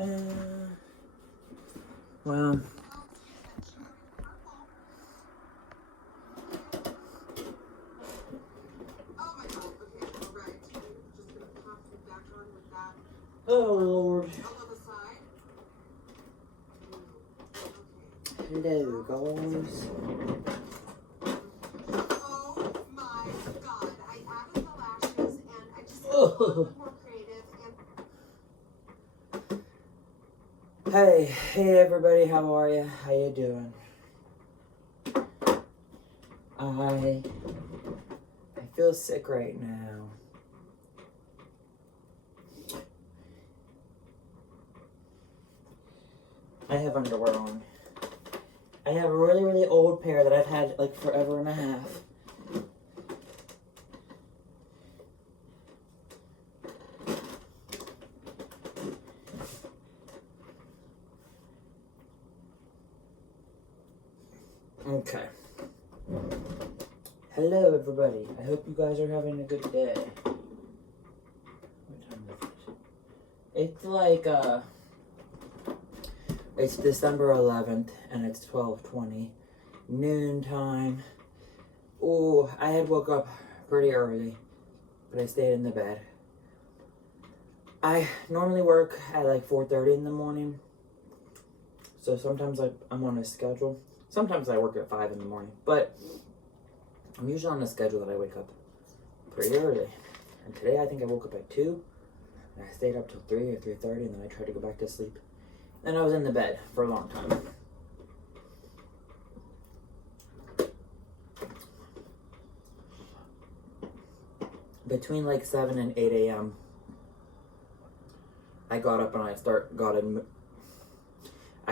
Well, oh Lord. Hello, guys. Oh my God! I added the lashes and I just more creative and. Hey everybody, how are you? How you doing? I feel sick right now. I have underwear on. I have a really, really old pair that I've had like forever and a half. Okay. Hello everybody. I hope you guys are having a good day. What time is it? It's like it's December 11th and it's 12:20 noon time. Oh, I had woke up pretty early, but I stayed in the bed. I normally work at like 4:30 in the morning, so sometimes I'm on a schedule. Sometimes I work at 5 in the morning, but I'm usually on a schedule that I wake up pretty early. And today I think I woke up at 2, and I stayed up till 3 or 3:30, and then I tried to go back to sleep. And I was in the bed for a long time. Between like 7 and 8 a.m., I got up and I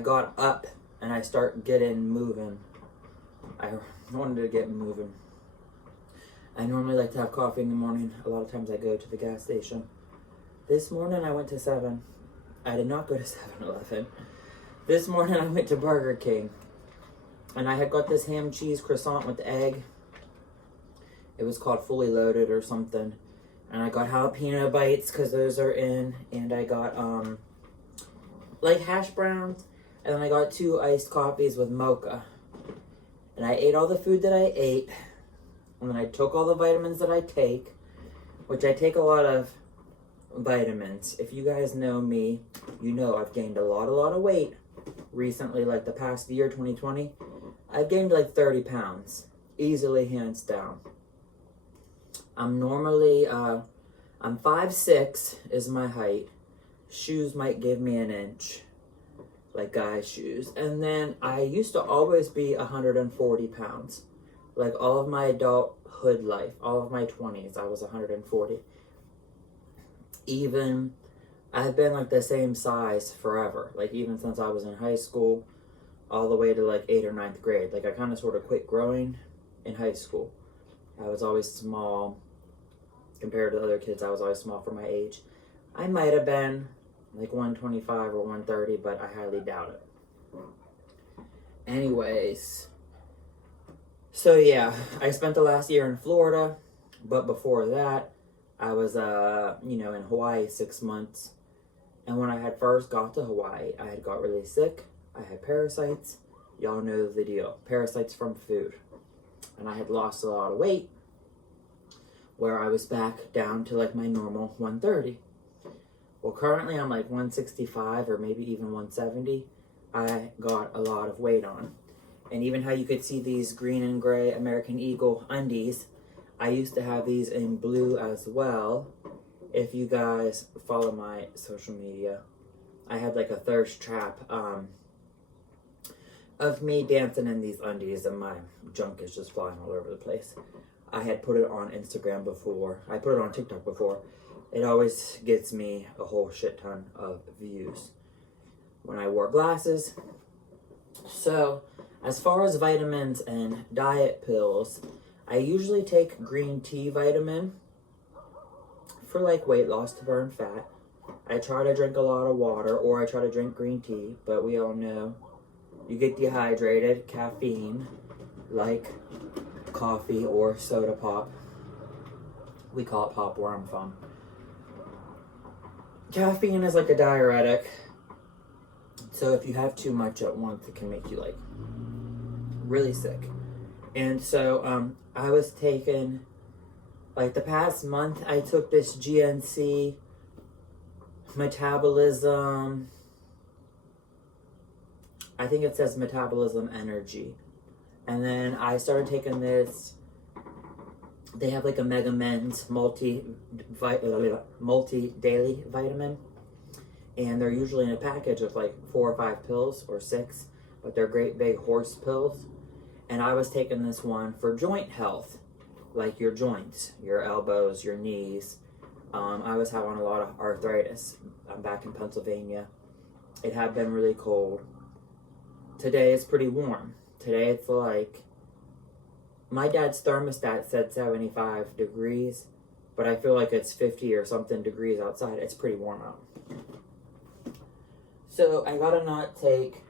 got up and I start getting moving. I wanted to get moving. I normally like to have coffee in the morning. A lot of times I go to the gas station. This morning I went to 7. I did not go to 7-Eleven. This morning I went to Burger King. And I had got this ham cheese croissant with egg. It was called Fully Loaded or something. And I got jalapeno bites because those are in. And I got like hash browns. And then I got 2 iced coffees with mocha. And I ate all the food that I ate. And then I took all the vitamins that I take. Which I take a lot of vitamins. If you guys know me, you know I've gained a lot of weight recently, like the past year, 2020. I've gained like 30 pounds. Easily, hands down. I'm normally, I'm 5'6" is my height. Shoes might give me an inch. Like guys' shoes. And then I used to always be 140 pounds. Like all of my adulthood life, all of my 20s, I was 140. Even, I've been like the same size forever. Like even since I was in high school, all the way to like 8th or 9th grade. Like I kind of sort of quit growing in high school. I was always small. Compared to other kids, I was always small for my age. I might have been like 125 or 130, but I highly doubt it. Anyways, so yeah, I spent the last year in Florida, but before that, I was, in Hawaii 6 months. And when I had first got to Hawaii, I had got really sick. I had parasites. Y'all know the deal. Parasites from food. And I had lost a lot of weight, where I was back down to like my normal 130. Well, currently I'm like 165 or maybe even 170. I got a lot of weight on. And even how you could see these green and gray American Eagle undies, I used to have these in blue as well. If you guys follow my social media, I had like a thirst trap of me dancing in these undies, and my junk is just flying all over the place. I had put it on Instagram before. I put it on TikTok before. It always gets me a whole shit ton of views when I wore glasses. So, as far as vitamins and diet pills, I usually take green tea vitamin for like weight loss to burn fat. I try to drink a lot of water, or I try to drink green tea, but we all know you get dehydrated, caffeine, like coffee or soda pop. We call it pop where I'm from. Caffeine is like a diuretic. So if you have too much at once, it can make you like really sick. And so I was taking, like the past month, I took this GNC Metabolism, I think it says Metabolism Energy. And then I started taking this, they have like a Mega Men's multi daily vitamin. And they're usually in a package of like 4 or 5 pills or 6, but they're great big horse pills. And I was taking this one for joint health, like your joints, your elbows, your knees. I was having a lot of arthritis. I'm back in Pennsylvania. It had been really cold. Today it's pretty warm. Today it's like, my dad's thermostat said 75 degrees, but I feel like it's 50 or something degrees outside. It's pretty warm out. So I gotta not take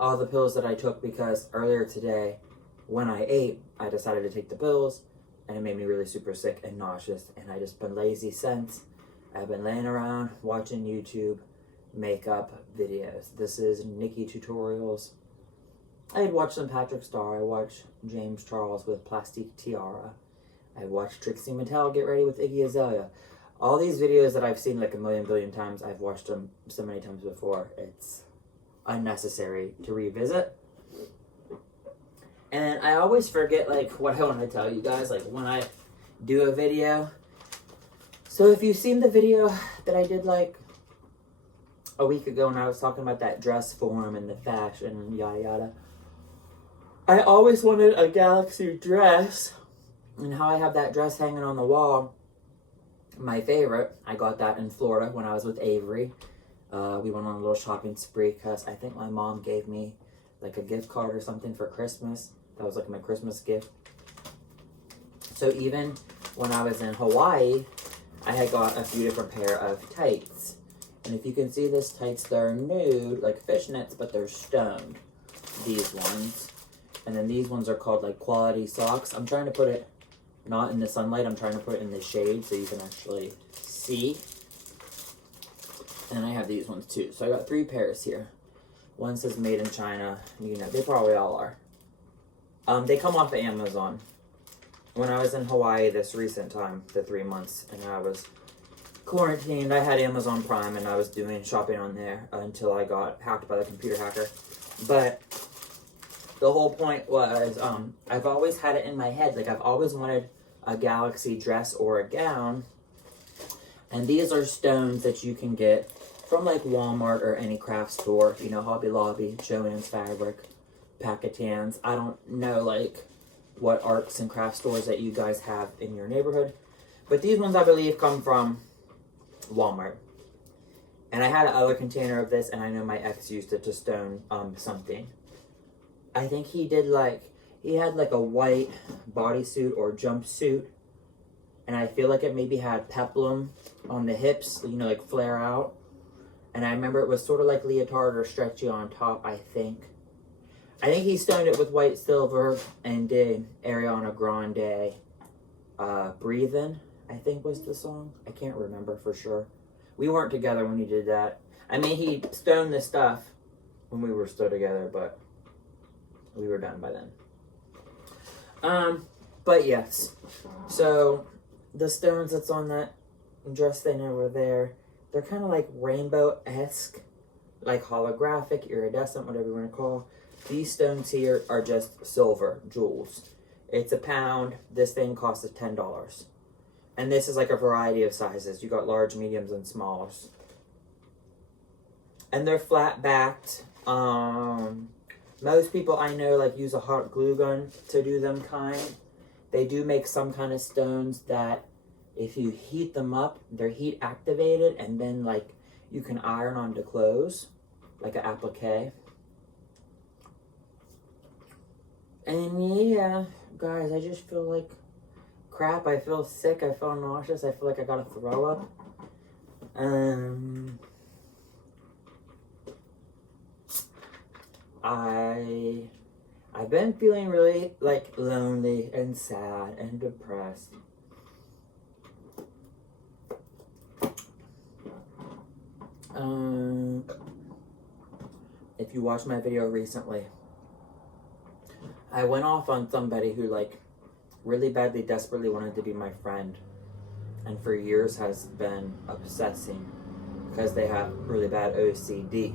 all the pills that I took because earlier today, when I ate, I decided to take the pills and it made me really super sick and nauseous, and I just been lazy since. I've been laying around watching YouTube makeup videos. This is Nikki Tutorials. I had watched some Patrick Starr. I watched James Charles with Plastique Tiara. I watched Trixie Mattel get ready with Iggy Azalea. All these videos that I've seen like a million billion times, I've watched them so many times before. It's unnecessary to revisit. And I always forget like what I want to tell you guys, like when I do a video. So if you've seen the video that I did like a week ago when I was talking about that dress form and the fashion and yada yada, I always wanted a Galaxy dress, and how I have that dress hanging on the wall. My favorite, I got that in Florida when I was with Avery. We went on a little shopping spree because I think my mom gave me like a gift card or something for Christmas. That was like my Christmas gift. So even when I was in Hawaii, I had got a few different pair of tights. And if you can see this tights, they're nude, like fishnets, but they're stoned. These ones. And then these ones are called like quality socks. I'm trying to put it not in the sunlight, I'm trying to put it in the shade so you can actually see. And I have these ones too. So I got 3 pairs here. One says made in China. You know, they probably all are. They come off of Amazon. When I was in Hawaii this recent time, the 3 months, and I was quarantined, I had Amazon Prime and I was doing shopping on there until I got hacked by the computer hacker. But the whole point was, I've always had it in my head, like I've always wanted a Galaxy dress or a gown. And these are stones that you can get from like Walmart or any craft store, you know, Hobby Lobby, Joann's Fabric, Packatans. I don't know like what arts and craft stores that you guys have in your neighborhood, but these ones I believe come from Walmart. And I had another container of this, and I know my ex used it to stone something. I think he did like, he had like a white bodysuit or jumpsuit, and I feel like it maybe had peplum on the hips, you know, like flare out. And I remember it was sort of like leotard or stretchy on top, I think. I think he stoned it with white silver and did Ariana Grande. Breathin', I think was the song. I can't remember for sure. We weren't together when he did that. I mean, he stoned the stuff when we were still together, but we were done by then. But yes. So, the stones that's on that dress thing over there, they're kind of like rainbow-esque, like holographic, iridescent, whatever you want to call. These stones here are just silver jewels. It's a pound. This thing costs $10. And this is like a variety of sizes. You got large, mediums, and smalls. And they're flat-backed. Most people I know like use a hot glue gun to do them kind. They do make some kind of stones that if you heat them up, they're heat activated, and then like you can iron onto clothes, like an applique. And yeah, guys, I just feel like crap. I feel sick. I feel nauseous. I feel like I gotta throw up. I've been feeling really like lonely and sad and depressed. if you watched my video recently, I went off on somebody who like really badly, desperately wanted to be my friend, and for years has been obsessing because they have really bad OCD.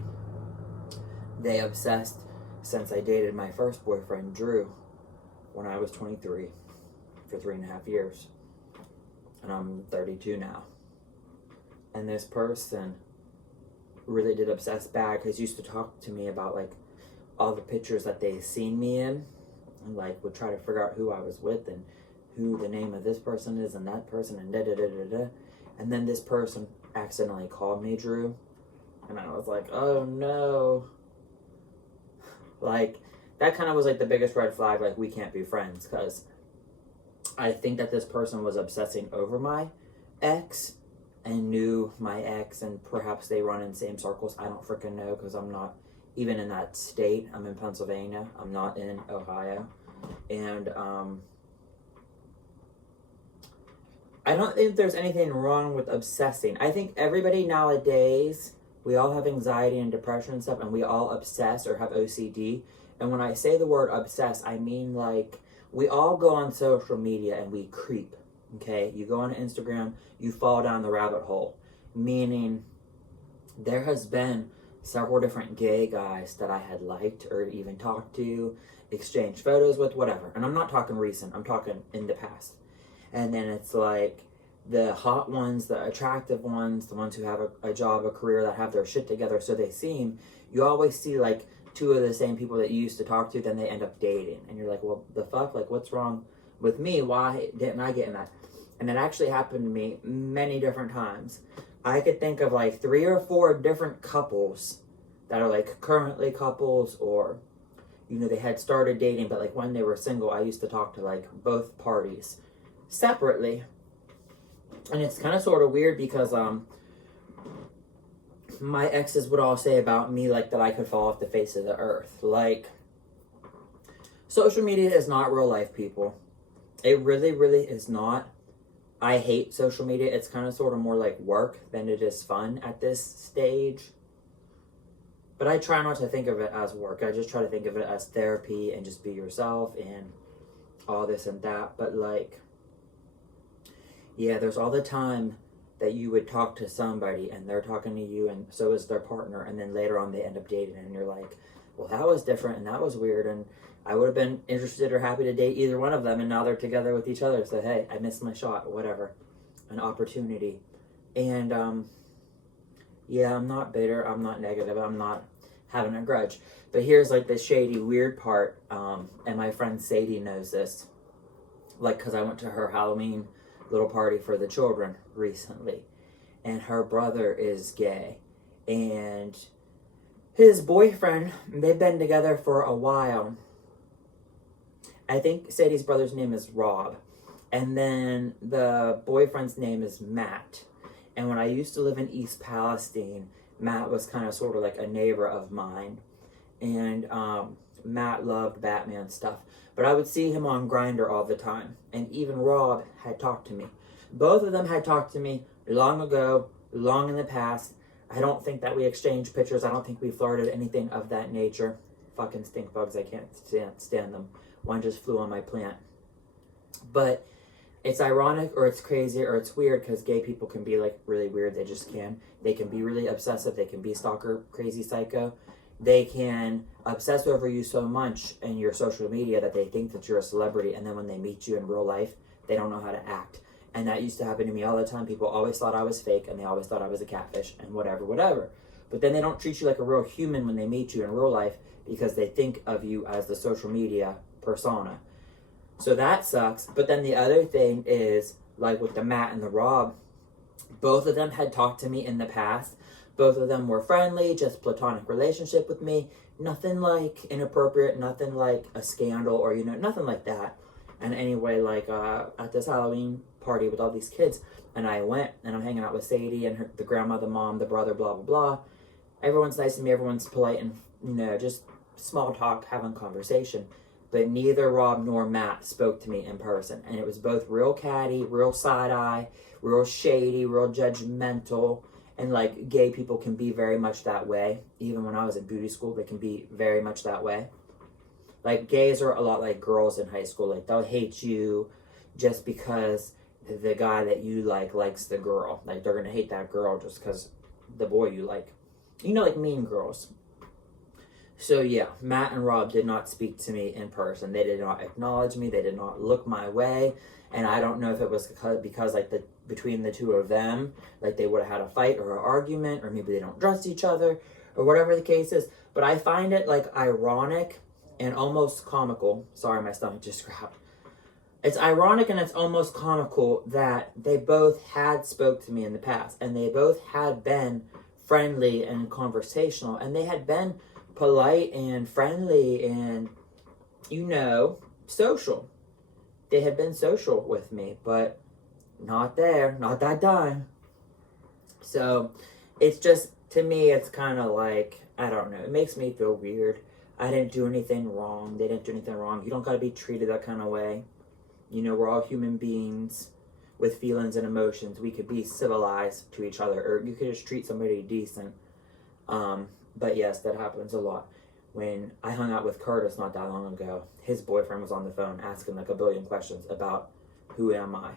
They obsessed since I dated my first boyfriend, Drew, when I was 23 for 3.5 years. And I'm 32 now. And this person really did obsess bad because he used to talk to me about like all the pictures that they seen me in, and like would try to figure out who I was with and who the name of this person is and that person and da da da da da. And then this person accidentally called me Drew, and I was like, oh no. Like, that kind of was like the biggest red flag, like we can't be friends, because I think that this person was obsessing over my ex and knew my ex, and perhaps they run in the same circles. I don't freaking know, because I'm not even in that state. I'm in Pennsylvania. I'm not in Ohio. And I don't think there's anything wrong with obsessing. I think everybody nowadays, we all have anxiety and depression and stuff, and we all obsess or have OCD. And when I say the word obsess, I mean like we all go on social media and we creep, okay? You go on Instagram, you fall down the rabbit hole, meaning there has been several different gay guys that I had liked or even talked to, exchanged photos with, whatever. And I'm not talking recent, I'm talking in the past. And then it's like the hot ones, the attractive ones, the ones who have a job, a career, that have their shit together, so they seem, you always see like two of the same people that you used to talk to, then they end up dating. And you're like, well, the fuck? Like, what's wrong with me? Why didn't I get in that? And it actually happened to me many different times. I could think of like 3 or 4 different couples that are like currently couples, or, you know, they had started dating, but like when they were single, I used to talk to like both parties separately. And it's kind of sort of weird because my exes would all say about me like that I could fall off the face of the earth. Like, social media is not real life, people. It really, really is not. I hate social media. It's kind of sort of more like work than it is fun at this stage. But I try not to think of it as work. I just try to think of it as therapy and just be yourself and all this and that. But like, yeah, there's all the time that you would talk to somebody and they're talking to you and so is their partner, and then later on they end up dating and you're like, well, that was different and that was weird, and I would have been interested or happy to date either one of them, and now they're together with each other, so hey, I missed my shot or whatever, an opportunity. And yeah, I'm not bitter, I'm not negative, I'm not having a grudge, but here's like the shady weird part, and my friend Sadie knows this, like, because I went to her Halloween little party for the children recently, and her brother is gay, and his boyfriend, they've been together for a while. I think Sadie's brother's name is Rob, and then the boyfriend's name is Matt. And when I used to live in East Palestine, Matt was kind of sort of like a neighbor of mine, and Matt loved Batman stuff. But I would see him on Grindr all the time. And even Rob had talked to me. Both of them had talked to me long ago, long in the past. I don't think that we exchanged pictures. I don't think we flirted, anything of that nature. Fucking stink bugs, I can't stand them. One just flew on my plant. But it's ironic, or it's crazy, or it's weird, because gay people can be like really weird. They just can. They can be really obsessive. They can be stalker, crazy psycho. They can obsess over you so much in your social media that they think that you're a celebrity, and then when they meet you in real life, they don't know how to act. And that used to happen to me all the time. People always thought I was fake, and they always thought I was a catfish, and whatever. But then they don't treat you like a real human when they meet you in real life, because they think of you as the social media persona. So that sucks. But then the other thing is, like with the Matt and the Rob, both of them had talked to me in the past. Both of them were friendly, just platonic relationship with me. Nothing like inappropriate, nothing like a scandal, or, you know, nothing like that. And anyway, like at this Halloween party with all these kids, and I went, and I'm hanging out with Sadie and the grandma, the mom, the brother, blah, blah, blah. Everyone's nice to me, everyone's polite, and, you know, just small talk, having conversation. But neither Rob nor Matt spoke to me in person. And it was both real catty, real side-eye, real shady, real judgmental. And like gay people can be very much that way. Even when I was in beauty school, they can be very much that way. Like gays are a lot like girls in high school. Like they'll hate you just because the guy that you like likes the girl. Like they're gonna hate that girl just because the boy you like. You know, like Mean Girls. So yeah, Matt and Rob did not speak to me in person. They did not acknowledge me. They did not look my way. And I don't know if it was because like between the two of them, like they would have had a fight or an argument, or maybe they don't trust each other, or whatever the case is. But I find it like ironic and almost comical. Sorry, my stomach just growled. It's ironic and it's almost comical that they both had spoke to me in the past, and they both had been friendly and conversational, and they had been polite and friendly and, you know, social. They had been social with me, but not there, not that time. So it's just, to me, it's kind of like, I don't know, it makes me feel weird. I didn't do anything wrong. They didn't do anything wrong. You don't got to be treated that kind of way. You know, we're all human beings with feelings and emotions. We could be civilized to each other, or you could just treat somebody decent. But yes, that happens a lot. When I hung out with Curtis not that long ago, his boyfriend was on the phone asking like a billion questions about who am I.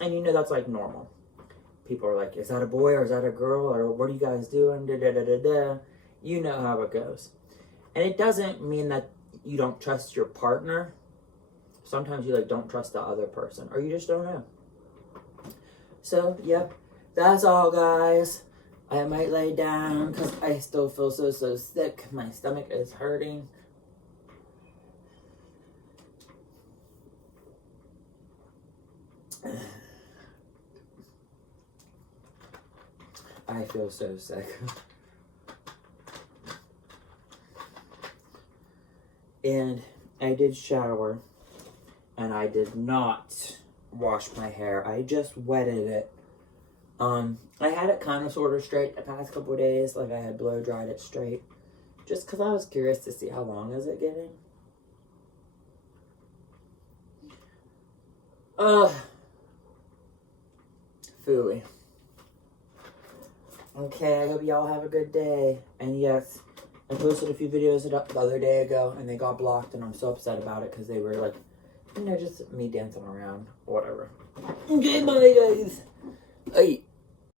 And you know, that's like normal. People are like, is that a boy or is that a girl? Or what are you guys doing? Da, da, da, da, da. You know how it goes. And it doesn't mean that you don't trust your partner. Sometimes you like don't trust the other person, or you just don't know. So, yep, that's all, guys. I might lay down because I still feel so sick. My stomach is hurting. I feel so sick. And I did shower, and I did not wash my hair. I just wetted it. I had it kind of sort of straight the past couple of days. Like I had blow dried it straight. Just because I was curious to see how long is it getting. Phooey. Okay, I hope y'all have a good day. And yes, I posted a few videos the other day ago, and they got blocked, and I'm so upset about it because they were like, you know, just me dancing around, whatever. Okay, bye guys. Hey.